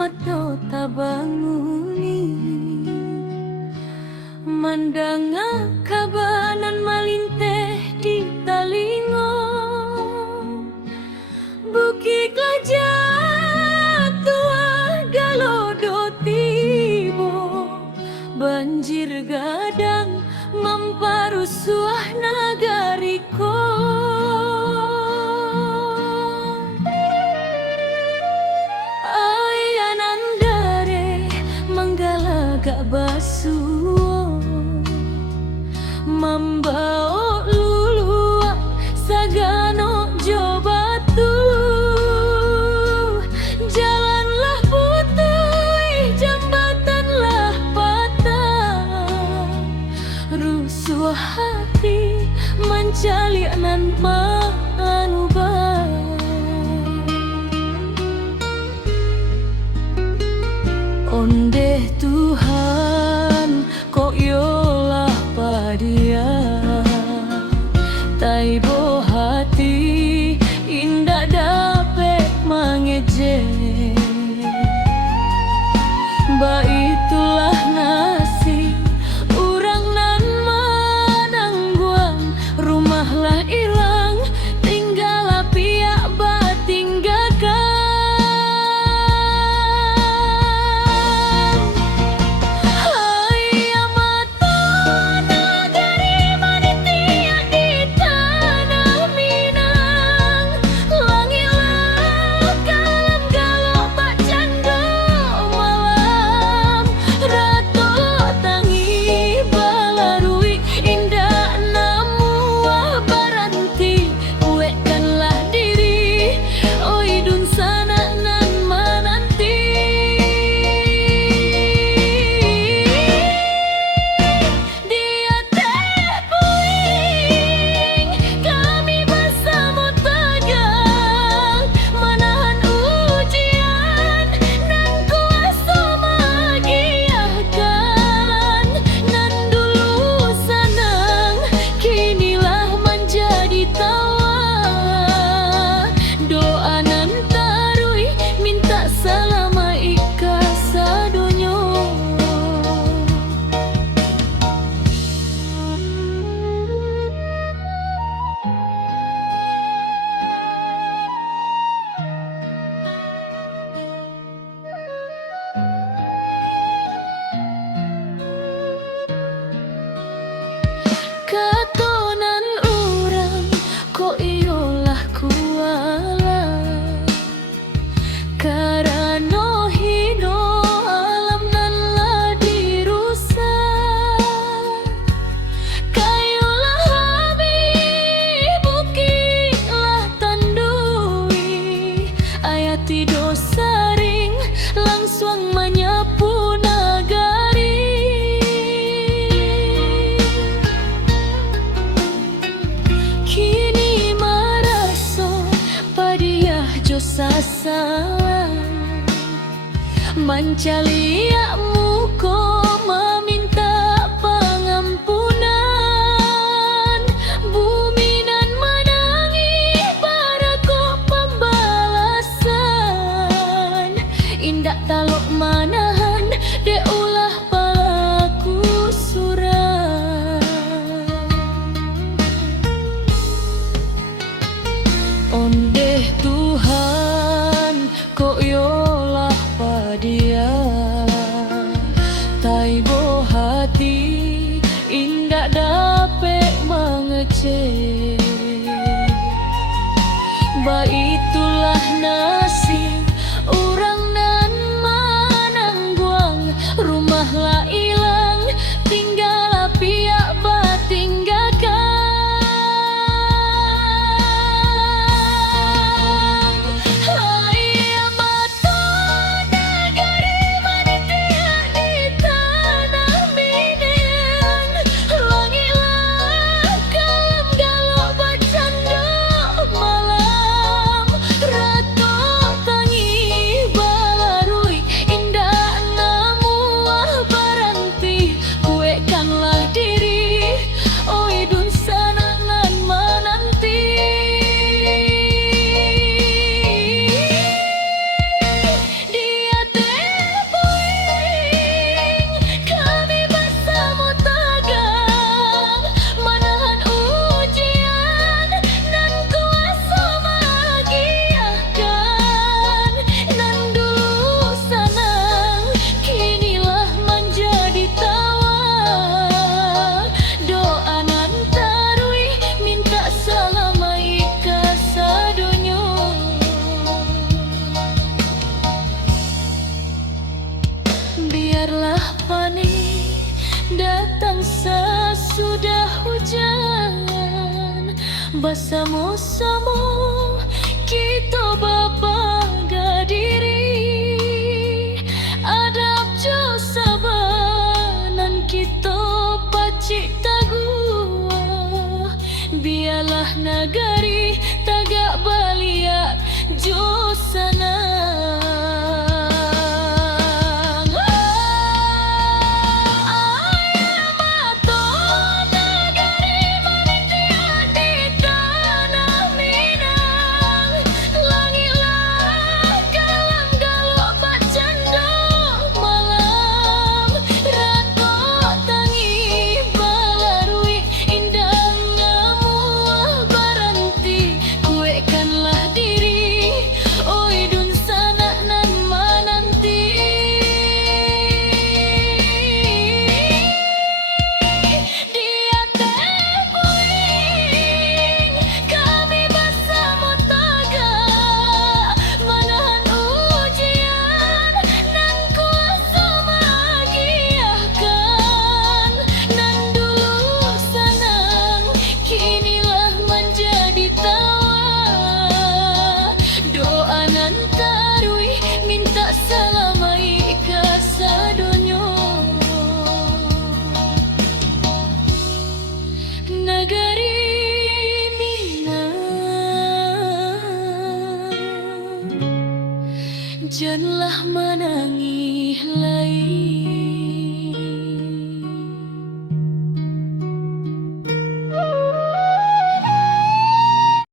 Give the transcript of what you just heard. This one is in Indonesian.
mato tabanguni mandanga kabanan malinteh di talingo bukit lajat tua galodo tibo banjir gadang mamparusuah nagariko gak basuh mambao lulua sagano jobatu jalanlah putih jambatanlah patah rusuh hati mencali nan manubah ondeh Tuhan kok yolah padia taibo hati indah dapat mengeje baitulah nasib urang nan manangguang rumahlah ilang tinggal pihak batinggakan katonan urang kok iyolah kuala karano hino alam nan lah dirusak kayulah habis bukitlah tandui ayati dosa ring langsung menyapu nagari kini maraso padiah jo sasalah mancaliakmu ko meminta pengampunan bumi nan menangis para ko pembalasan indak talok manahan de ulah palaku surat ondeh Tuhan kok yolah padia taibo hati indah dapat mengecek baitulah nasib urang nan manangguang rumahlah ilang tinggal pihak batinggakan Ratu sesudah hujan bersama-sama kita bangga diri adab jo sabanan kita pacik tagua biarlah nagari tagak baliak jo sana. Janganlah menangis.